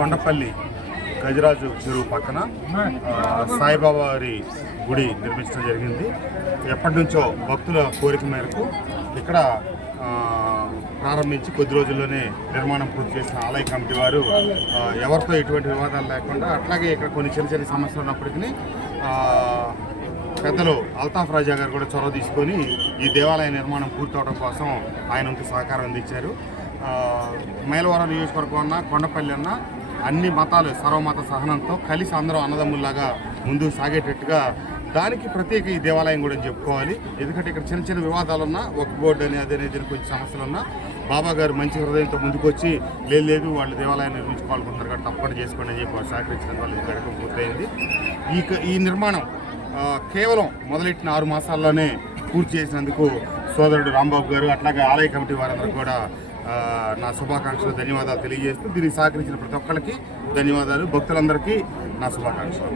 కొండపల్లి గజరాజు చెరువు పక్కన సాయిబాబా వారి గుడి నిర్మించడం జరిగింది. ఎప్పటి నుంచో భక్తుల కోరిక మేరకు ఇక్కడ ప్రారంభించి కొద్ది రోజుల్లోనే నిర్మాణం పూర్తి చేసిన ఆలయ కమిటీ వారు ఎవరితో ఎటువంటి వివాదాలు లేకుండా, అట్లాగే ఇక్కడ కొన్ని చిన్న చిన్న సమస్యలు ఉన్నప్పటికీ పెద్దలు అల్తాఫ్ రాజా గారు కూడా చొరవ తీసుకొని ఈ దేవాలయ నిర్మాణం పూర్తవడం కోసం ఆయన సహకారం అందించారు. మైలవరం నియోజకవర్గం అన్న కొండపల్లి అన్న అన్ని మతాలు సర్వమత సహనంతో కలిసి అందరూ అన్నదమ్ముల్లాగా ముందుకు సాగేటట్టుగా దానికి ప్రత్యేక ఈ దేవాలయం కూడా చెప్పుకోవాలి. ఎందుకంటే ఇక్కడ చిన్న చిన్న వివాదాలు ఉన్నా, ఒక బోర్డు అని అదేనేది కొంచెం సమస్యలు ఉన్నా బాబా గారు మంచి హృదయంతో ముందుకు వచ్చి లేదు వాళ్ళు దేవాలయాన్ని నిర్మించుకోవాలనుకుంటారు కాబట్టి తప్పకుండా చేసుకోండి అని చెప్పి సహకరించడం వల్ల ఈ గడప పూర్తయింది. ఈ నిర్మాణం కేవలం మొదలెట్టిన 6 మాసాల్లోనే పూర్తి చేసినందుకు సోదరుడు రాంబాబు గారు అట్లాగే ఆలయ కమిటీ వారందరూ కూడా నా శుభాకాంక్షలు, ధన్యవాదాలు తెలియజేస్తూ దీనికి సహకరించిన ప్రతి ఒక్కరికి ధన్యవాదాలు. భక్తులందరికీ నా శుభాకాంక్షలు.